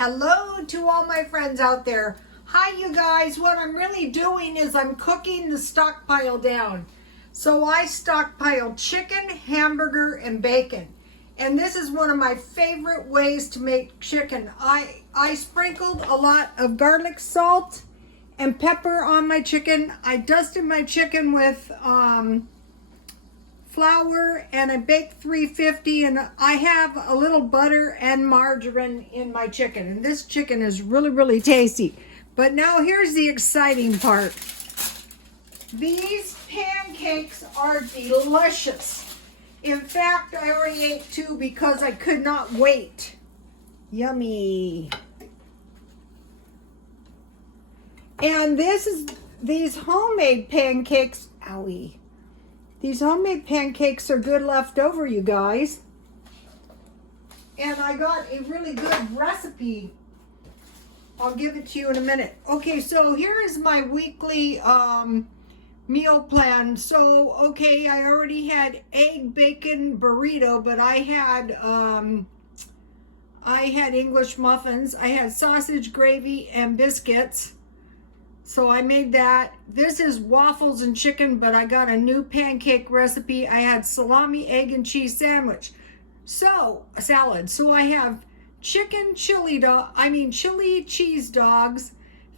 Hello to all my friends out there. Hi, you guys. What I'm really doing is I'm cooking the stockpile down. So I stockpiled chicken, hamburger, and bacon. And this is one of my favorite ways to make chicken. I sprinkled a lot of garlic salt and pepper on my chicken. I dusted my chicken with flour, and I baked 350, and I have a little butter and margarine in my chicken, and this chicken is really tasty. But now here's the exciting part. These pancakes are delicious. In fact, I already ate two because I could not wait. Yummy. And these homemade pancakes, owie. These homemade pancakes are good leftover, you guys. And I got a really good recipe. I'll give it to you in a minute. Okay, so here is my weekly meal plan. So, okay, I already had egg bacon burrito, but I had English muffins. I had sausage gravy and biscuits. So I made that. This is waffles and chicken, but I got a new pancake recipe. I had salami, egg, and cheese sandwich. So, a salad. So I have chicken chili cheese dogs,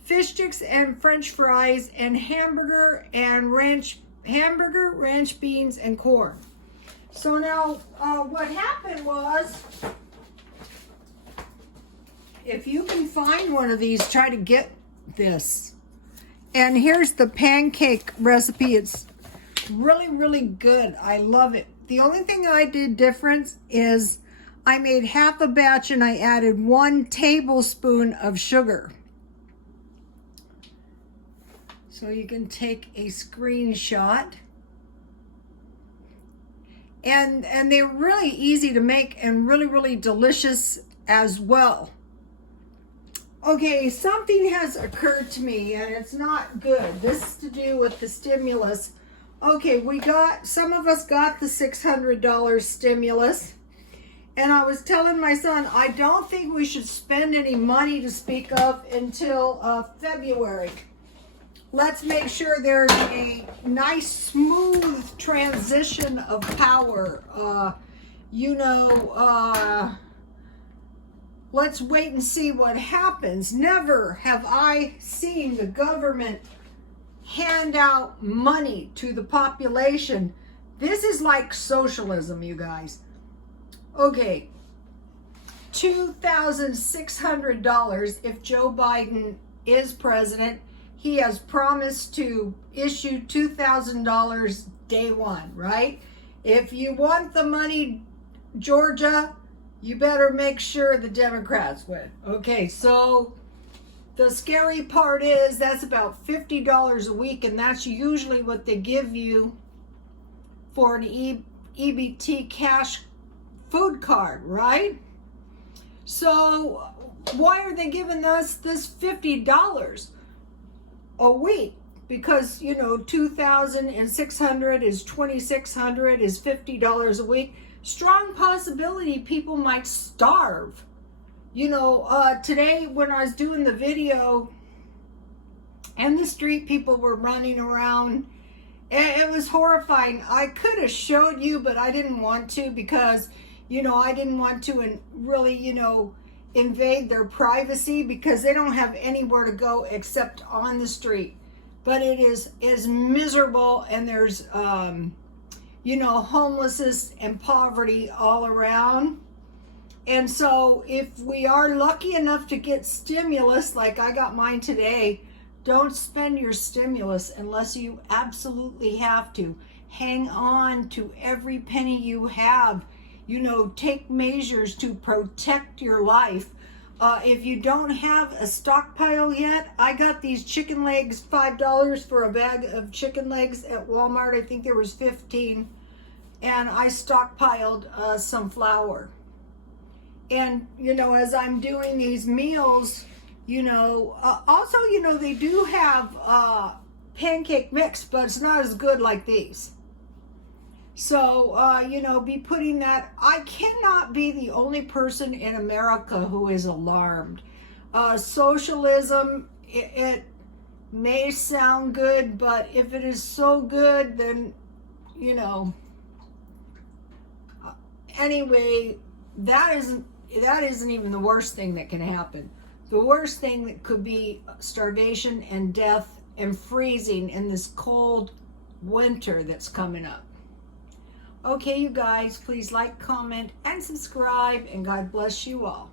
fish sticks and french fries, and hamburger, ranch beans, and corn. So now, what happened was, if you can find one of these, try to get this. And here's the pancake recipe. It's really good. I love it. The only thing I did different is I made half a batch and I added 1 tablespoon of sugar. So you can take a screenshot. And they're really easy to make and really delicious as well. Okay, something has occurred to me and it's not good. This is to do with the stimulus. Okay, some of us got the $600 stimulus. And I was telling my son, I don't think we should spend any money to speak of until February. Let's make sure there's a nice, smooth transition of power. Let's wait and see what happens. Never have I seen the government hand out money to the population. This is like socialism, you guys. Okay, $2,600 if Joe Biden is president. He has promised to issue $2,000 day one, right? If you want the money, Georgia, you better make sure the Democrats win. Okay, so the scary part is that's about $50 a week, and that's usually what they give you for an EBT cash food card, right? So why are they giving us this $50 a week? Because, $2,600 is $2,600 is $50 a week. Strong possibility people might starve. Today when I was doing the video and the street people were running around, it was horrifying. I could have showed you, but I didn't want to because, I didn't want to really, invade their privacy because they don't have anywhere to go except on the street. But it is miserable, and there's, homelessness and poverty all around. And so if we are lucky enough to get stimulus, like I got mine today, don't spend your stimulus unless you absolutely have to. Hang on to every penny you have. Take measures to protect your life. If you don't have a stockpile yet, I got these chicken legs, $5 for a bag of chicken legs at Walmart. I think there was 15. And I stockpiled some flour. And, as I'm doing these meals, also, they do have pancake mix, but it's not as good like these. So, be putting that. I cannot be the only person in America who is alarmed. Socialism, it may sound good, but if it is so good, then, you know, anyway, that isn't even the worst thing that can happen. The worst thing that could be starvation and death and freezing in this cold winter that's coming up. Okay, you guys, please like, comment, and subscribe, and God bless you all.